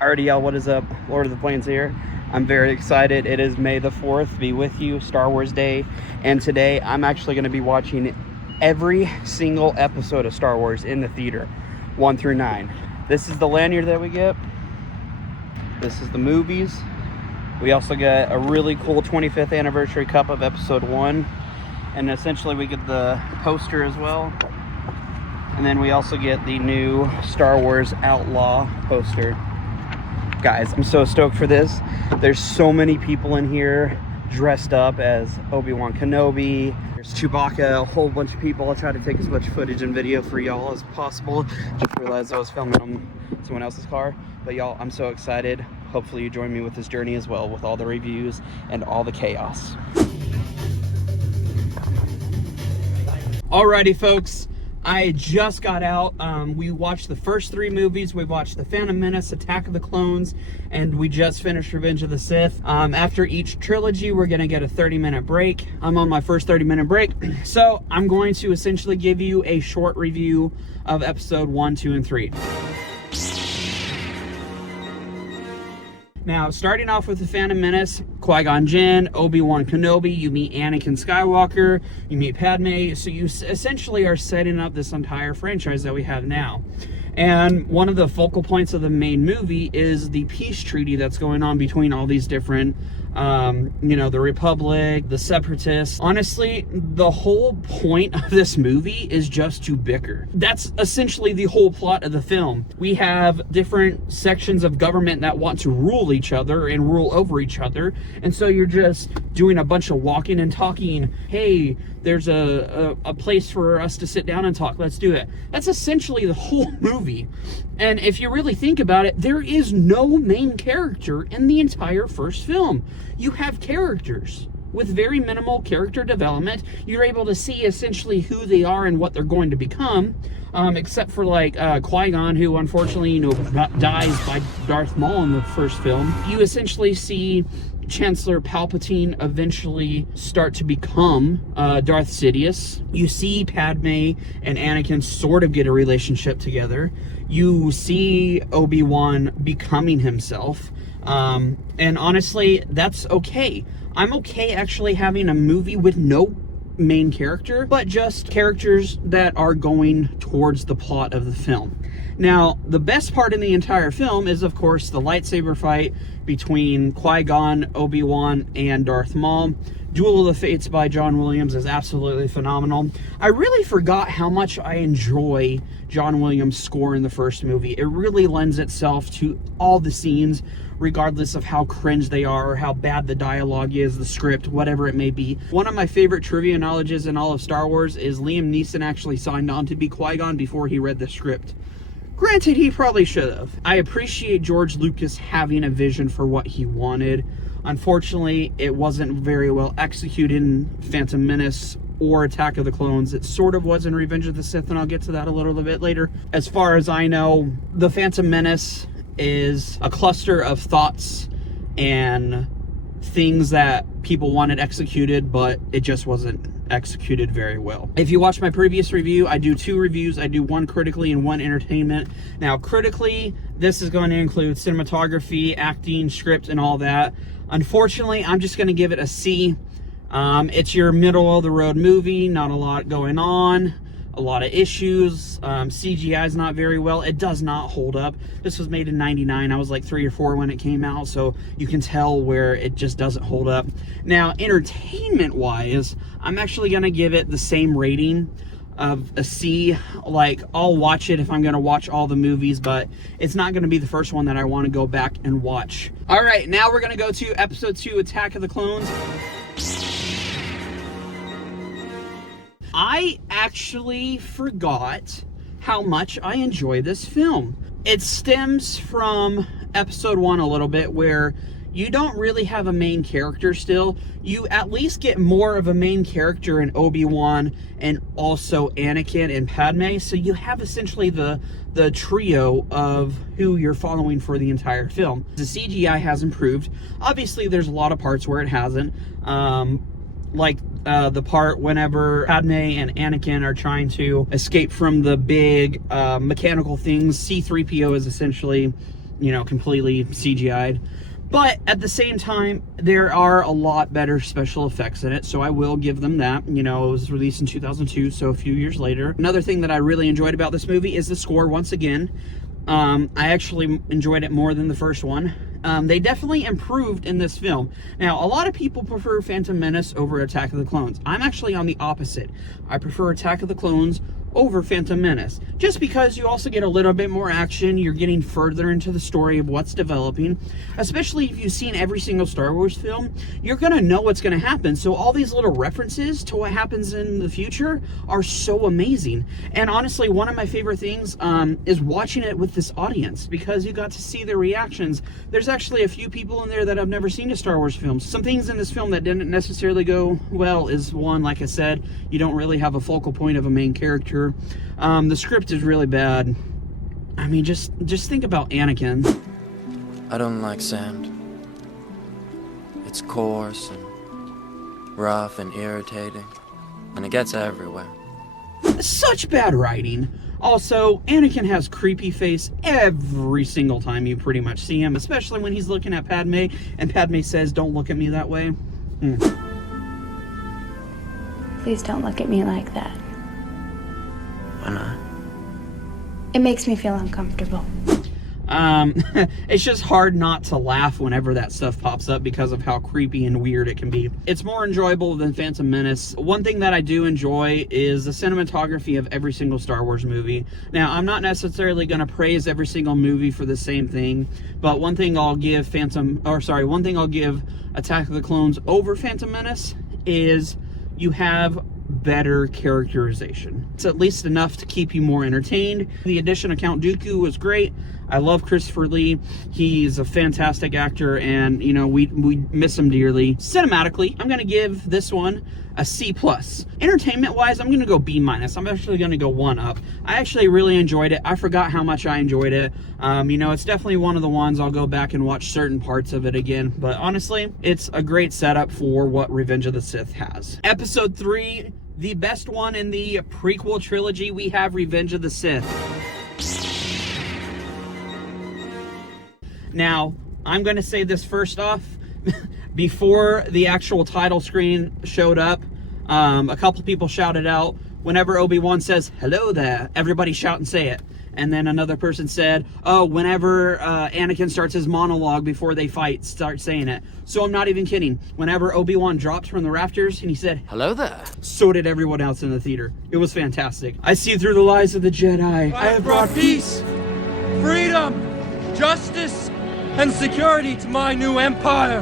I already yelled, what is up? Lord of the Plains here. I'm very excited. It is May the 4th, be with you, Star Wars Day. And today I'm actually going to be watching every single episode of Star Wars in the theater, 1 through 9. This is the lanyard that we get. This is the movies. We also get a really cool 25th anniversary cup of episode 1. And essentially we get the poster as well. And then we also get the new Star Wars Outlaw poster. Guys, I'm so stoked for this. There's so many people in here dressed up as Obi-Wan Kenobi. There's Chewbacca, a whole bunch of people. I'll try to take as much footage and video for y'all as possible. Just realized I was filming on someone else's car. But y'all, I'm so excited. Hopefully you join me with this journey as well, with all the reviews and all the chaos. Alrighty, folks. I just got out. We watched the first 3 movies. We watched The Phantom Menace, Attack of the Clones, and we just finished Revenge of the Sith. After each trilogy, we're going to get a 30-minute break. I'm on my first 30-minute break, so I'm going to essentially give you a short review of episode 1, 2, and 3. Now, starting off with The Phantom Menace, Qui-Gon Jinn, Obi-Wan Kenobi, you meet Anakin Skywalker, you meet Padme, so you essentially are setting up this entire franchise that we have now. And one of the focal points of the main movie is the peace treaty that's going on between all these different, the Republic, the Separatists. Honestly, the whole point of this movie is just to bicker. That's essentially the whole plot of the film. We have different sections of government that want to rule each other and rule over each other. And so you're just doing a bunch of walking and talking. Hey, there's a place for us to sit down and talk. Let's do it. That's essentially the whole movie. And if you really think about it, there is no main character in the entire first film. You have characters with very minimal character development. You're able to see essentially who they are and what they're going to become, except for like Qui-Gon, who unfortunately, dies by Darth Maul in the first film. You essentially see Chancellor Palpatine eventually start to become Darth Sidious. You see Padme and Anakin sort of get a relationship together. You see Obi-Wan becoming himself. And honestly, that's okay. I'm okay actually having a movie with no main character, but just characters that are going towards the plot of the film. Now, the best part in the entire film is, of course, the lightsaber fight between Qui-Gon, Obi-Wan, and Darth Maul. Duel of the Fates by John Williams is absolutely phenomenal. I really forgot how much I enjoy John Williams' score in the first movie. It really lends itself to all the scenes, regardless of how cringe they are or how bad the dialogue is, the script, whatever it may be. One of my favorite trivia knowledges in all of Star Wars is Liam Neeson actually signed on to be Qui-Gon before he read the script. Granted, he probably should have. I appreciate George Lucas having a vision for what he wanted. Unfortunately, it wasn't very well executed in Phantom Menace or Attack of the Clones. It sort of was in Revenge of the Sith, and I'll get to that a little bit later. As far as I know, The Phantom Menace is a cluster of thoughts and things that people wanted executed, but it just wasn't executed very well. If you watch my previous review, I do 2 reviews. I do one critically and one entertainment. Now, critically, this is going to include cinematography, acting, script, and all that. Unfortunately, I'm just going to give it a C. It's your middle-of-the-road movie, not a lot going on, a lot of issues. CGI is not very well. It does not hold up. This was made in '99. I was like 3 or 4 when it came out, so you can tell where it just doesn't hold up. Now, entertainment-wise, I'm actually going to give it the same rating of a C. Like, I'll watch it if I'm going to watch all the movies, but it's not going to be the first one that I want to go back and watch. All right, now we're going to go to episode 2, Attack of the Clones. I actually forgot how much I enjoy this film. It stems from episode 1 a little bit, where you don't really have a main character still. You at least get more of a main character in Obi-Wan and also Anakin and Padme. So you have essentially the trio of who you're following for the entire film. The CGI has improved. Obviously, there's a lot of parts where it hasn't. Like the part whenever Padme and Anakin are trying to escape from the big mechanical things. C-3PO is essentially you know, completely CGI'd. But at the same time, there are a lot better special effects in it, so I will give them that. You know, it was released in 2002, so a few years later. Another thing that I really enjoyed about this movie is the score, once again. I actually enjoyed it more than the first one. They definitely improved in this film. Now, a lot of people prefer Phantom Menace over Attack of the Clones. I'm actually on the opposite. I prefer Attack of the Clones over Phantom Menace, just because you also get a little bit more action. You're getting further into the story of what's developing. Especially if you've seen every single Star Wars film, you're gonna know what's gonna happen. So all these little references to what happens in the future are so amazing. And honestly, one of my favorite things is watching it with this audience, because you got to see their reactions. There's actually a few people in there that have never seen a Star Wars film. Some things in this film that didn't necessarily go well is, one, like I said, you don't really have a focal point of a main character. The script is really bad. I mean, just think about Anakin. I don't like sand. It's coarse and rough and irritating, and it gets everywhere. Such bad writing. Also, Anakin has creepy face every single time you pretty much see him, especially when he's looking at Padme, and Padme says, "Don't look at me that way." Please don't look at me like that. Why not? It makes me feel uncomfortable. It's just hard not to laugh whenever that stuff pops up because of how creepy and weird it can be. It's more enjoyable than Phantom Menace. One thing that I do enjoy is the cinematography of every single Star Wars movie. Now, I'm not necessarily going to praise every single movie for the same thing, but one thing I'll give Attack of the Clones over Phantom Menace is you have better characterization. It's at least enough to keep you more entertained. The addition of Count Dooku was great. I love Christopher Lee. He's a fantastic actor, and you know, we miss him dearly. Cinematically, I'm gonna give this one a C+. Entertainment wise, I'm gonna go B-. I'm actually gonna go 1 up. I actually really enjoyed it. I forgot how much I enjoyed it. You know, it's definitely one of the ones I'll go back and watch certain parts of it again, but honestly, it's a great setup for what Revenge of the Sith has. Episode 3, the best one in the prequel trilogy, we have Revenge of the Sith. Now, I'm going to say this first off. Before the actual title screen showed up, a couple people shouted out, whenever Obi-Wan says, "Hello there," everybody shout and say it. And then another person said, oh, whenever Anakin starts his monologue before they fight, start saying it. So I'm not even kidding. Whenever Obi-Wan dropped from the rafters and he said, "Hello there," so did everyone else in the theater. It was fantastic. I see through the lies of the Jedi. I have brought peace, freedom, justice, and security to my new empire.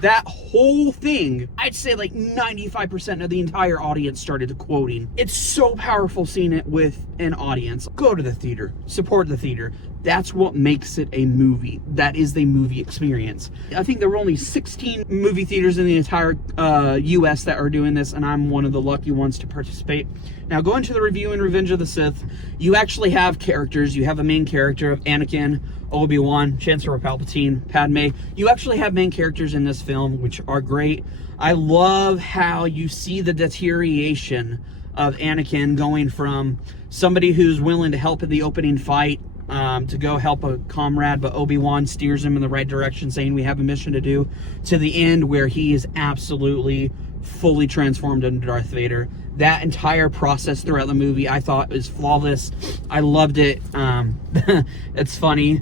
That whole thing, I'd say like 95% of the entire audience started quoting. It's so powerful seeing it with an audience. Go to the theater, support the theater. That's what makes it a movie. That is the movie experience. I think there were only 16 movie theaters in the entire US that are doing this, and I'm one of the lucky ones to participate. Now, going to the review in Revenge of the Sith, you actually have characters. You have a main character of Anakin, Obi-Wan, Chancellor Palpatine, Padme. You actually have main characters in this film, which are great. I love how you see the deterioration of Anakin going from somebody who's willing to help in the opening fight to go help a comrade, but Obi-Wan steers him in the right direction, saying we have a mission to do, to the end where he is absolutely fully transformed into Darth Vader. That entire process throughout the movie I thought was flawless. I loved it. It's funny.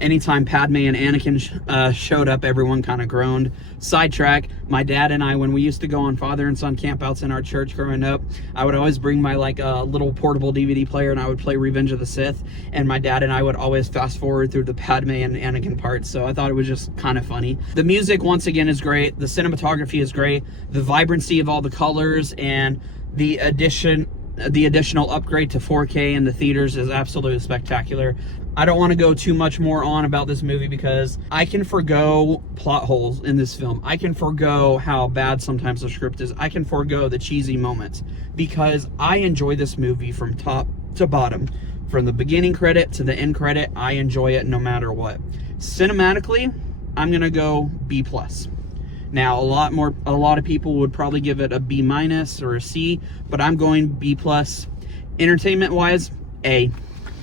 Anytime Padme and Anakin showed up, everyone kind of groaned. Sidetrack, my dad and I, when we used to go on father and son campouts in our church growing up, I would always bring my little portable DVD player and I would play Revenge of the Sith, and my dad and I would always fast forward through the Padme and Anakin parts, so I thought it was just kind of funny. The music, once again, is great. The cinematography is great. The vibrancy of all the colors and the additional upgrade to 4K in the theaters is absolutely spectacular. I don't want to go too much more on about this movie because I can forgo plot holes in this film. I can forgo how bad sometimes the script is. I can forgo the cheesy moments because I enjoy this movie from top to bottom. From the beginning credit to the end credit, I enjoy it no matter what. Cinematically, I'm going to go B+. Now, a lot of people would probably give it a B- or a C, but I'm going B+. Entertainment-wise, A.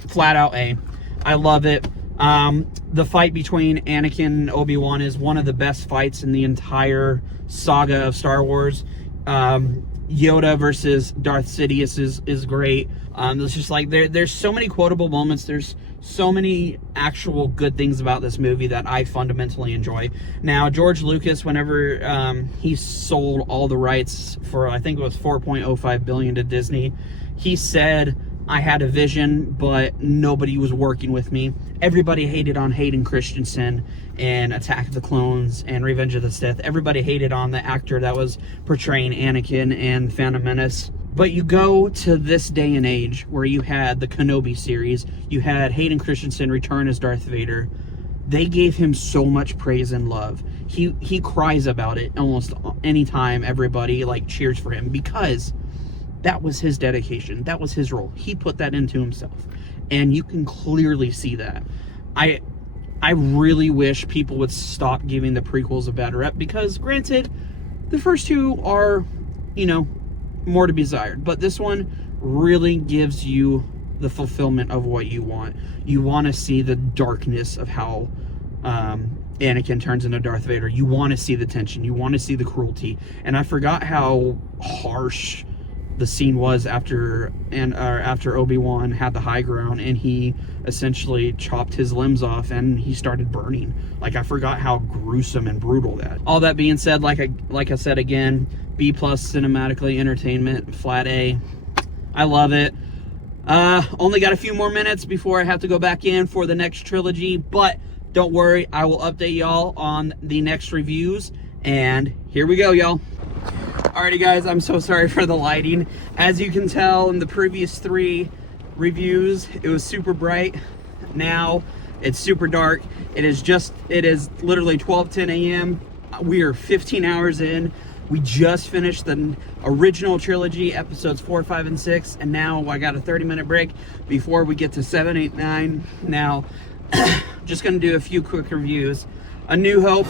Flat out A. I love it. The fight between Anakin and Obi-Wan is one of the best fights in the entire saga of Star Wars. Yoda versus Darth Sidious is great. It's just like there's so many quotable moments. There's so many actual good things about this movie that I fundamentally enjoy. Now, George Lucas, whenever he sold all the rights for, I think it was $4.05 billion to Disney, he said, I had a vision, but nobody was working with me. Everybody hated on Hayden Christensen in Attack of the Clones and Revenge of the Sith. Everybody hated on the actor that was portraying Anakin in Phantom Menace. But you go to this day and age where you had the Kenobi series, you had Hayden Christensen return as Darth Vader. They gave him so much praise and love. He cries about it almost anytime everybody like cheers for him, because that was his dedication. That was his role. He put that into himself. And you can clearly see that. I really wish people would stop giving the prequels a bad rep, because granted, the first two are, you know, more to be desired. But this one really gives you the fulfillment of what you want. You want to see the darkness of how Anakin turns into Darth Vader. You want to see the tension. You want to see the cruelty. And I forgot how harsh the scene was after Obi-Wan had the high ground and he essentially chopped his limbs off and he started burning. Like, I forgot how gruesome and brutal that. All that being said, like I said again, B+ cinematically entertainment, flat A. I love it. Only got a few more minutes before I have to go back in for the next trilogy, but don't worry, I will update y'all on the next reviews. And here we go, y'all. Alrighty guys, I'm so sorry for the lighting. As you can tell in the previous 3 reviews, it was super bright. Now it's super dark. It is literally 12:10 a.m. We are 15 hours in. We just finished the original trilogy, episodes 4, 5, and 6, and now I got a 30-minute break before we get to 7, 8, 9. Now, just gonna do a few quick reviews. A New Hope.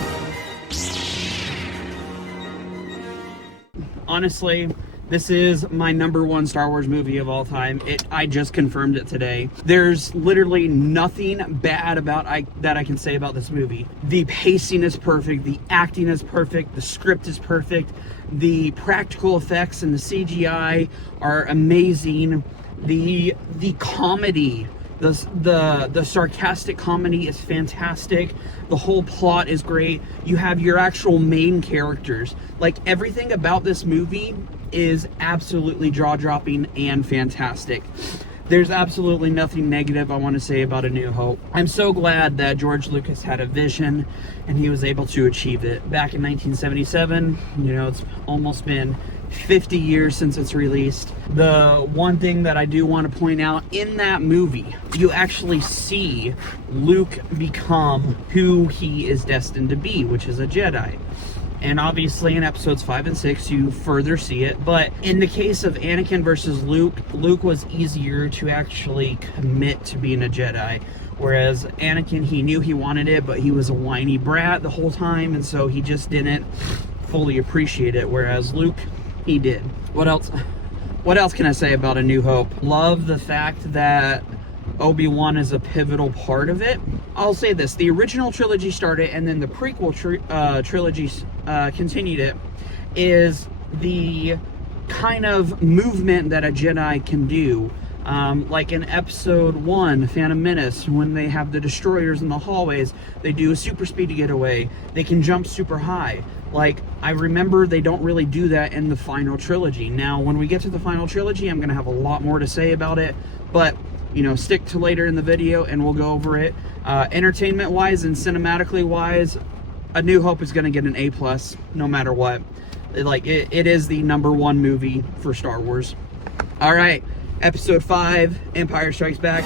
Honestly, this is my #1 Star Wars movie of all time. I just confirmed it today. There's literally nothing bad about that I can say about this movie. The pacing is perfect. The acting is perfect. The script is perfect. The practical effects and the CGI are amazing. The comedy, the sarcastic comedy is fantastic. The whole plot is great. You have your actual main characters. Like, everything about this movie is absolutely jaw-dropping and fantastic. There's absolutely nothing negative I want to say about A New Hope. I'm so glad that George Lucas had a vision and he was able to achieve it. Back in 1977, you know, it's almost been 50 years since it's released. The one thing that I do want to point out, in that movie, you actually see Luke become who he is destined to be, which is a Jedi. And obviously in episodes 5 and 6, you further see it. But in the case of Anakin versus Luke, Luke was easier to actually commit to being a Jedi. Whereas Anakin, he knew he wanted it, but he was a whiny brat the whole time, and so he just didn't fully appreciate it. Whereas Luke, he did. What else can I say about A New Hope? Love the fact that Obi-Wan is a pivotal part of it. I'll say this, the original trilogy started and then the prequel trilogies continued it, is the kind of movement that a Jedi can do. Like in episode 1, Phantom Menace, when they have the destroyers in the hallways, they do a super speed getaway. They can jump super high. Like, I remember they don't really do that in the final trilogy. Now, when we get to the final trilogy, I'm going to have a lot more to say about it, but, you know, stick to later in the video and we'll go over it. Entertainment-wise and cinematically-wise, A New Hope is going to get an A+, no matter what. It is the #1 movie for Star Wars. All right, episode 5, Empire Strikes Back.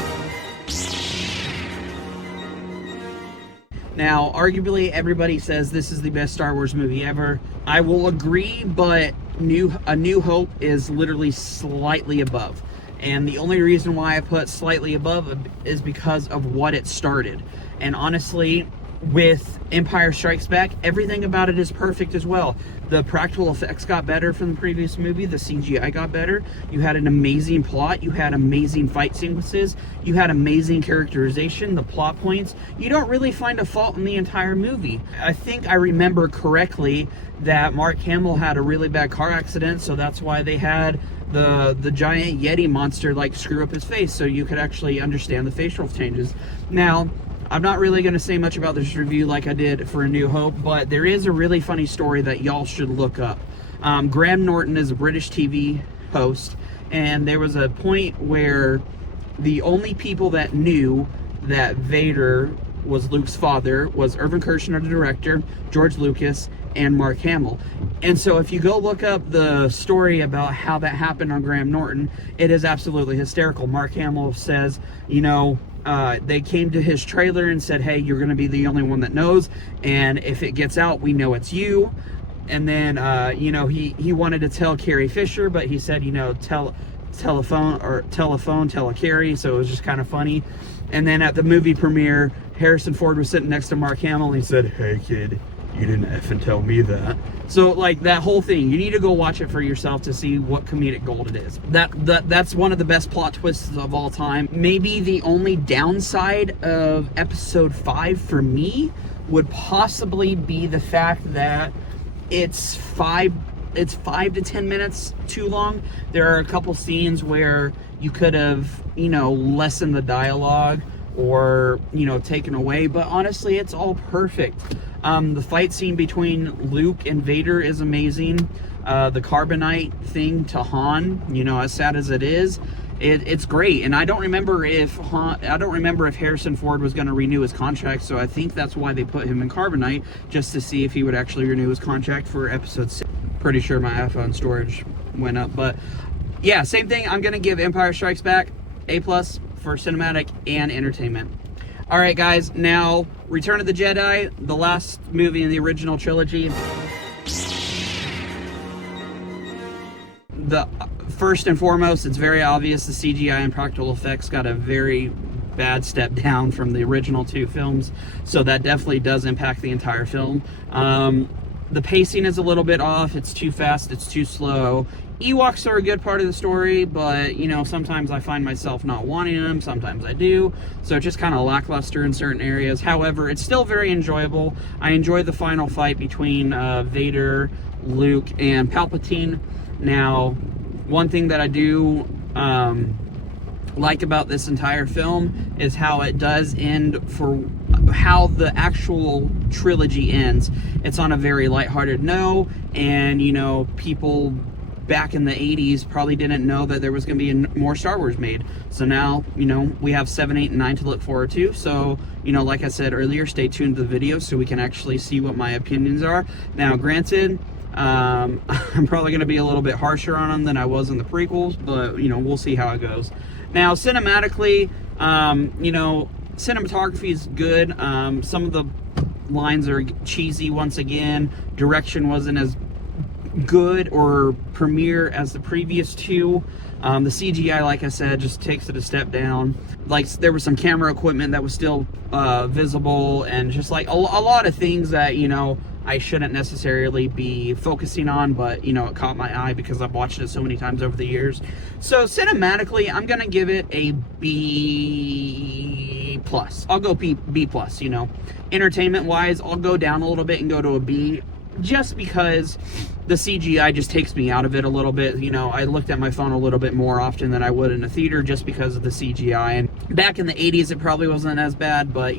Now, arguably, everybody says this is the best Star Wars movie ever. I will agree, but A New Hope is literally slightly above. And the only reason why I put slightly above is because of what it started. And honestly, with Empire Strikes Back, everything about it is perfect as well. The practical effects got better from the previous movie. The CGI got better. You had an amazing plot. You had amazing fight sequences. You had amazing characterization, the plot points. You don't really find a fault in the entire movie. I think I remember correctly that Mark Hamill had a really bad car accident, so that's why they had the giant Yeti monster like screw up his face, so you could actually understand the facial changes. Now, I'm not really going to say much about this review like I did for A New Hope, but there is a really funny story that y'all should look up. Graham Norton is a British TV host, and there was a point where the only people that knew that Vader was Luke's father was Irvin Kershner, the director, George Lucas, and Mark Hamill. And so if you go look up the story about how that happened on Graham Norton, it is absolutely hysterical. Mark Hamill says, they came to his trailer and said, hey, you're going to be the only one that knows, and if it gets out, we know it's you. And then, he wanted to tell Carrie Fisher, but he said, tell Carrie, so it was just kind of funny. And then at the movie premiere, Harrison Ford was sitting next to Mark Hamill, and he said, hey, kid, you didn't effing tell me that. So, like, that whole thing, you need to go watch it for yourself to see what comedic gold it is. That's one of the best plot twists of all time. Maybe the only downside of episode 5 for me would possibly be the fact that it's 5 to 10 minutes too long. There are a couple scenes where you could have, lessened the dialogue or, taken away, but honestly, it's all perfect. The fight scene between Luke and Vader is amazing. The carbonite thing to Han, as sad as it is, it's great. And I don't remember if Harrison Ford was going to renew his contract, so I think that's why they put him in carbonite, just to see if he would actually renew his contract for episode 6. Pretty sure my iPhone storage went up, but yeah, same thing. I'm going to give Empire Strikes Back A+ for cinematic and entertainment. All right, guys, now Return of the Jedi, the last movie in the original trilogy. First and foremost, it's very obvious the CGI and practical effects got a very bad step down from the original 2 films, so that definitely does impact the entire film. The pacing is a little bit off. It's too fast, it's too slow. Ewoks are a good part of the story, but, sometimes I find myself not wanting them, sometimes I do, so it's just kind of lackluster in certain areas. However, it's still very enjoyable. I enjoy the final fight between Vader, Luke, and Palpatine. Now, one thing that I do like about this entire film is how it does end, for how the actual trilogy ends. It's on a very lighthearted note, and, people back in the 80s probably didn't know that there was going to be more Star Wars made. So now, we have 7, 8, and 9 to look forward to. So, like I said earlier, stay tuned to the video so we can actually see what my opinions are. Now, granted, I'm probably going to be a little bit harsher on them than I was in the prequels, but, we'll see how it goes. Now, cinematically, cinematography is good. Some of the lines are cheesy once again. Direction wasn't as good or premiere as the previous 2. The CGI, like I said, just takes it a step down. Like, there was some camera equipment that was still visible, and just like a lot of things that, I shouldn't necessarily be focusing on, but, it caught my eye because I've watched it so many times over the years. So cinematically, I'm going to give it a B+. I'll go B+, Entertainment-wise, I'll go down a little bit and go to a B, just because the CGI just takes me out of it a little bit. I looked at my phone a little bit more often than I would in a theater just because of the CGI. And back in the 80s, it probably wasn't as bad, but,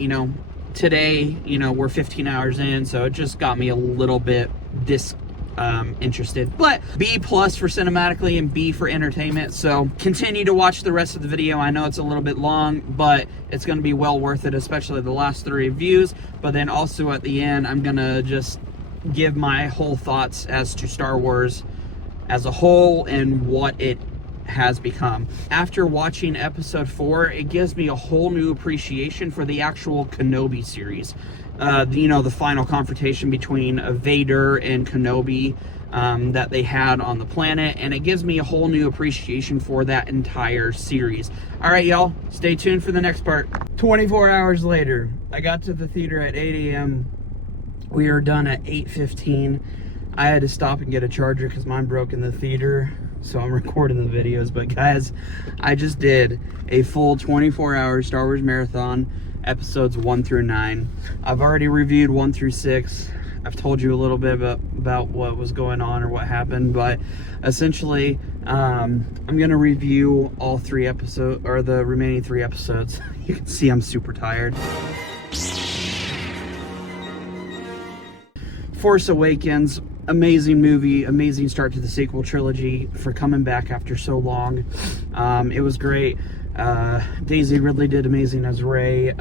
today, we're 15 hours in, so it just got me a little bit interested. But B+ for cinematically and B for entertainment. So continue to watch the rest of the video. I know it's a little bit long, but it's going to be well worth it, especially the last 3 reviews. But then also at the end, I'm going to just give my whole thoughts as to Star Wars as a whole and what it has become. After watching episode 4, it gives me a whole new appreciation for the actual Kenobi series. The final confrontation between Vader and Kenobi that they had on the planet, and it gives me a whole new appreciation for that entire series. All right, y'all, stay tuned for the next part. 24 hours later, I got to the theater at 8 a.m. We are done at 8:15. I had to stop and get a charger because mine broke in the theater, so I'm recording the videos. But guys, I just did a full 24-hour Star Wars marathon, episodes 1 through 9. I've already reviewed 1 through 6. I've told you a little bit about what was going on or what happened, but essentially, I'm gonna review all 3 episodes, or the remaining 3 episodes. You can see I'm super tired. Force Awakens, amazing movie, amazing start to the sequel trilogy for coming back after so long. It was great. Daisy Ridley did amazing as Rey.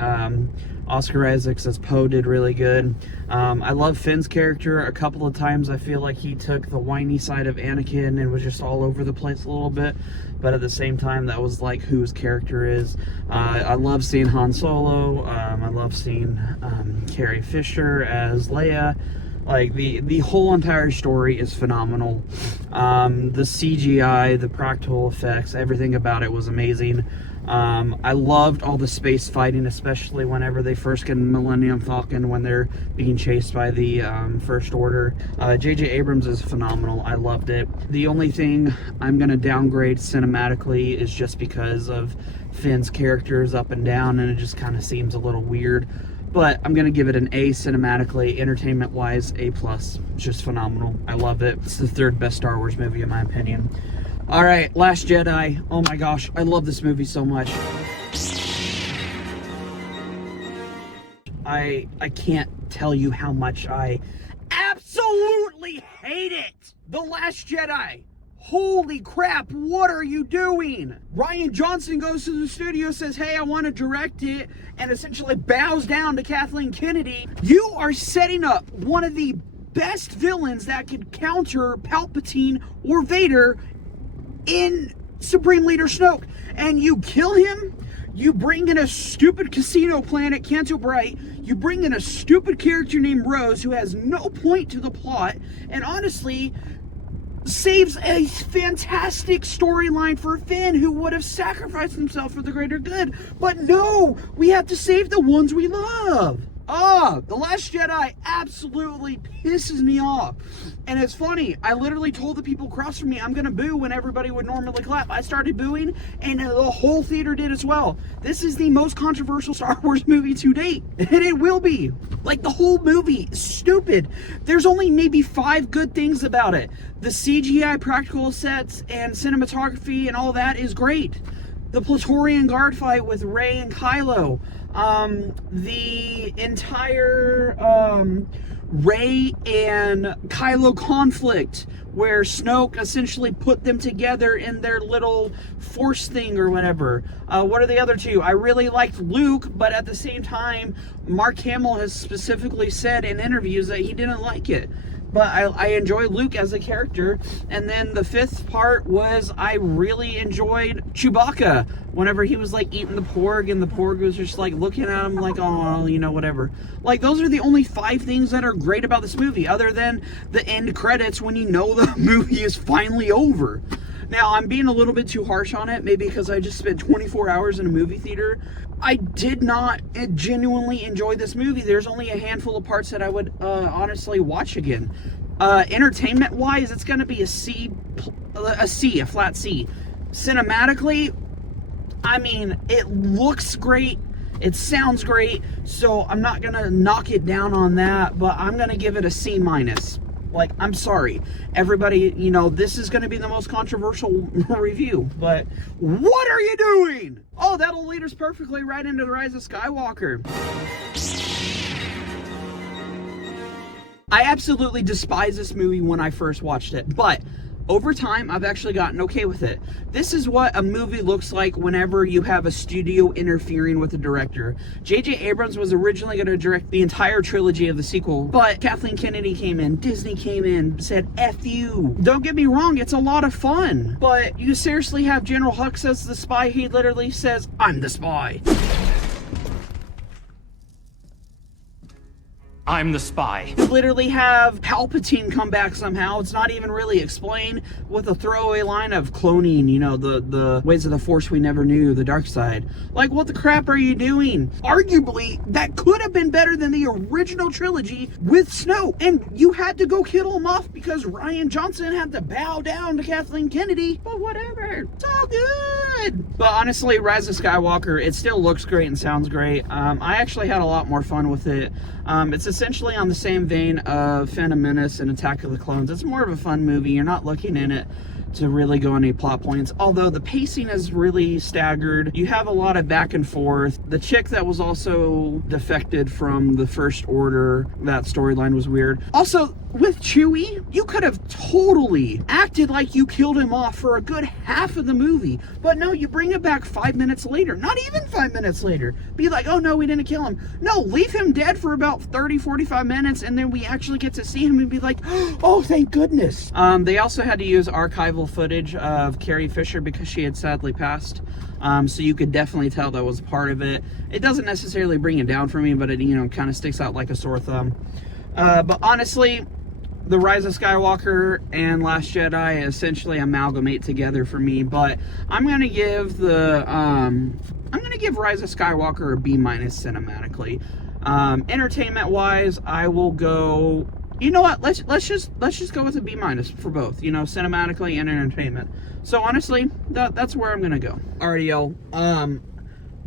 Oscar Isaacs as Poe did really good. I love Finn's character. A couple of times I feel like he took the whiny side of Anakin and was just all over the place a little bit, but at the same time that was like who his character is. I love seeing Han Solo. I love seeing Carrie Fisher as Leia. Like, the whole entire story is phenomenal. The CGI, the practical effects, everything about it was amazing. I loved all the space fighting, especially whenever they first get in Millennium Falcon, when they're being chased by the First Order. J.J. Abrams is phenomenal. I loved it. The only thing I'm going to downgrade cinematically is just because of Finn's characters up and down, and it just kind of seems a little weird. But I'm going to give it an A cinematically, entertainment-wise, A+. It's just phenomenal. I love it. It's the 3rd best Star Wars movie, in my opinion. All right, Last Jedi. Oh my gosh, I love this movie so much. I can't tell you how much I absolutely hate it. The Last Jedi. Holy crap, what are you doing? Rian Johnson goes to the studio, says, hey, I want to direct it, and essentially bows down to Kathleen Kennedy. You are setting up one of the best villains that could counter Palpatine or Vader in Supreme Leader Snoke, and you kill him. You bring in a stupid casino planet, Canto Bright. You bring in a stupid character named Rose who has no point to the plot, and honestly saves a fantastic storyline for Finn, who would have sacrificed himself for the greater good. But no, we have to save the ones we love. The Last Jedi absolutely pisses me off. And it's funny, I literally told the people across from me I'm gonna boo when everybody would normally clap. I started booing, and the whole theater did as well. This is the most controversial Star Wars movie to date, and it will be. Like, the whole movie is stupid. There's only maybe 5 good things about it. The CGI practical sets and cinematography and all that is great. The Praetorian Guard fight with Rey and Kylo. The entire Rey and Kylo conflict, where Snoke essentially put them together in their little force thing or whatever. What are the other 2? I really liked Luke, but at the same time, Mark Hamill has specifically said in interviews that he didn't like it. But I enjoy Luke as a character. And then the 5th part was I really enjoyed Chewbacca whenever he was like eating the porg, and the porg was just like looking at him like, oh, you know, whatever. Like, those are the only 5 things that are great about this movie, other than the end credits when you know the movie is finally over. Now, I'm being a little bit too harsh on it, maybe because I just spent 24 hours in a movie theater. I did not genuinely enjoy this movie. There's only a handful of parts that I would honestly watch again. Entertainment-wise, it's going to be a flat C. Cinematically, I mean, it looks great. It sounds great. So I'm not going to knock it down on that, but I'm going to give it a C-. Like, I'm sorry. Everybody, you know, this is going to be the most controversial review, but what are you doing? Oh, that'll lead us perfectly right into The Rise of Skywalker. I absolutely despised this movie when I first watched it, but Over time, I've actually gotten okay with it. This is what a movie looks like whenever you have a studio interfering with the director. J.J. Abrams was originally going to direct the entire trilogy of the sequel, but Kathleen Kennedy came in, Disney came in, said, F you. Don't get me wrong, it's a lot of fun, but you seriously have General Hux as the spy. He literally says, I'm the spy. I'm the spy. You literally have Palpatine come back somehow. It's not even really explained, with a throwaway line of cloning, you know, the ways of the Force we never knew, the dark side. Like, what the crap are you doing? Arguably, that could have been better than the original trilogy with Snow. And you had to go kill him off because Rian Johnson had to bow down to Kathleen Kennedy. But whatever. It's all good. But honestly, Rise of Skywalker, it still looks great and sounds great. I actually had a lot more fun with it. It's essentially on the same vein of Phantom Menace and Attack of the Clones. It's more of a fun movie. You're not looking in it to really go on any plot points, although the pacing is really staggered. You have a lot of back and forth. The chick that was also defected from the First Order, that storyline was weird. Also, with Chewie, you could have totally acted like you killed him off for a good half of the movie, but no, you bring it back 5 minutes later, not even 5 minutes later. Be like, oh no, we didn't kill him. No, leave him dead for about 30-45 minutes, and then we actually get to see him and be like, oh, thank goodness. They also had to use archival footage of Carrie Fisher because she had sadly passed. So you could definitely tell that was part of it. It doesn't necessarily bring it down for me, but it, you know, kind of sticks out like a sore thumb. But honestly, The Rise of Skywalker and Last Jedi essentially amalgamate together for me. But I'm gonna give the Rise of Skywalker a B- cinematically. Entertainment wise, I will go. You know what? Let's just go with a B- for both. You know, cinematically and entertainment. So honestly, that's where I'm gonna go. Alrighty, y'all.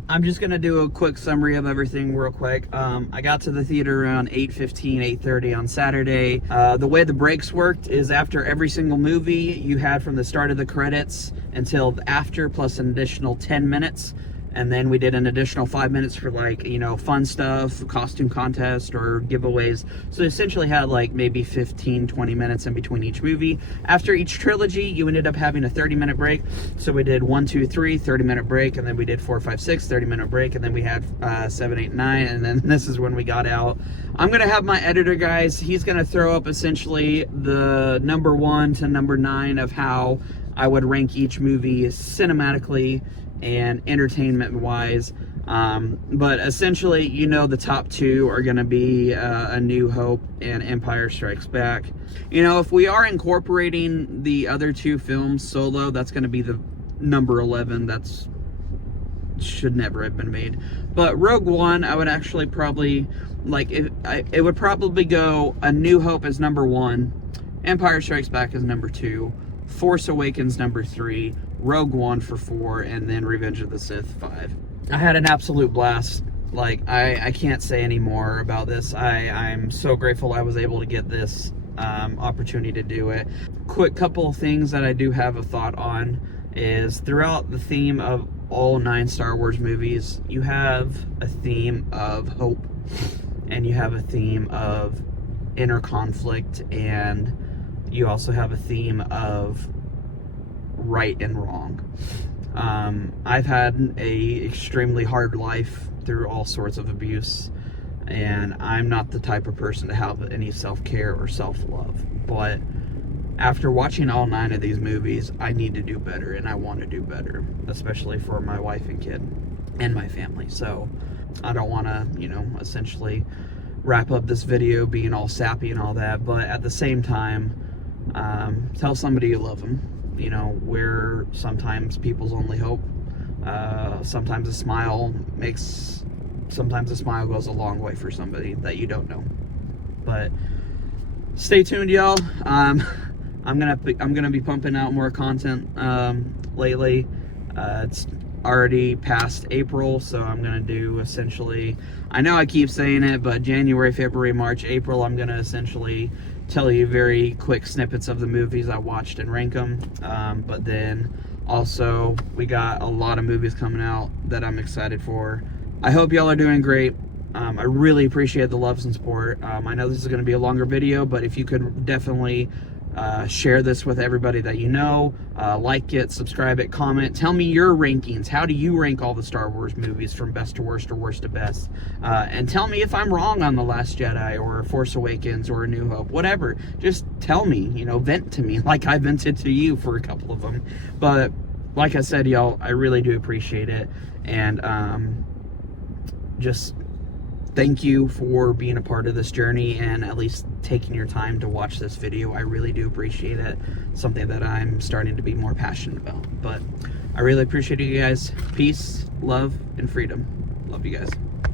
I'm just gonna do a quick summary of everything real quick. I got to the theater around 8:15, 8:30 on Saturday. The way the breaks worked is after every single movie, you had from the start of the credits until after, plus an additional 10 minutes. And then we did an additional 5 minutes for, like, you know, fun stuff, costume contest or giveaways. So essentially had like maybe 15-20 minutes in between each movie. After each trilogy, you ended up having a 30-minute break. So we did 1, 2, 3, 30-minute break, and then we did 4, 5, 6, 30-minute break, and then we had 7, 8, 9, and then this is when we got out. I'm gonna have my editor, guys. He's gonna throw up essentially the number 1 to number 9 of how I would rank each movie cinematically and entertainment wise, but essentially, you know, the top 2 are going to be A New Hope and Empire Strikes Back. You know, if we are incorporating the other 2 films solo, that's going to be the number 11. That's should never have been made. But Rogue One, I would actually probably like it would probably go A New Hope as number 1, Empire Strikes Back as number 2, Force Awakens number 3, Rogue One for 4, and then Revenge of the Sith 5. I had an absolute blast. Like, I can't say any more about this. I'm so grateful I was able to get this opportunity to do it. Quick couple of things that I do have a thought on is throughout the theme of all 9 Star Wars movies, you have a theme of hope, and you have a theme of inner conflict, and you also have a theme of right and wrong. I've had a extremely hard life through all sorts of abuse, and I'm not the type of person to have any self-care or self-love, but after watching all 9 of these movies, I need to do better, and I want to do better, especially for my wife and kid and my family. So I don't want to, you know, essentially wrap up this video being all sappy and all that, but at the same time, tell somebody you love them. You know, we're sometimes people's only hope. Sometimes a smile goes a long way for somebody that you don't know. But stay tuned, y'all. I'm gonna be pumping out more content lately. It's already past April, so I'm gonna do essentially, I know I keep saying it, but January, February, March, April, I'm gonna essentially tell you very quick snippets of the movies I watched and rank them. But then also we got a lot of movies coming out that I'm excited for. I hope y'all are doing great. I really appreciate the loves and support. I know this is going to be a longer video, but if you could definitely Share this with everybody that you know. Like it, subscribe it, comment. Tell me your rankings. How do you rank all the Star Wars movies from best to worst or worst to best? And tell me if I'm wrong on The Last Jedi or Force Awakens or A New Hope. Whatever. Just tell me. You know, vent to me like I vented to you for a couple of them. But like I said, y'all, I really do appreciate it. And just thank you for being a part of this journey and at least taking your time to watch this video. I really do appreciate it. Something that I'm starting to be more passionate about. But I really appreciate you guys. Peace, love, and freedom. Love you guys.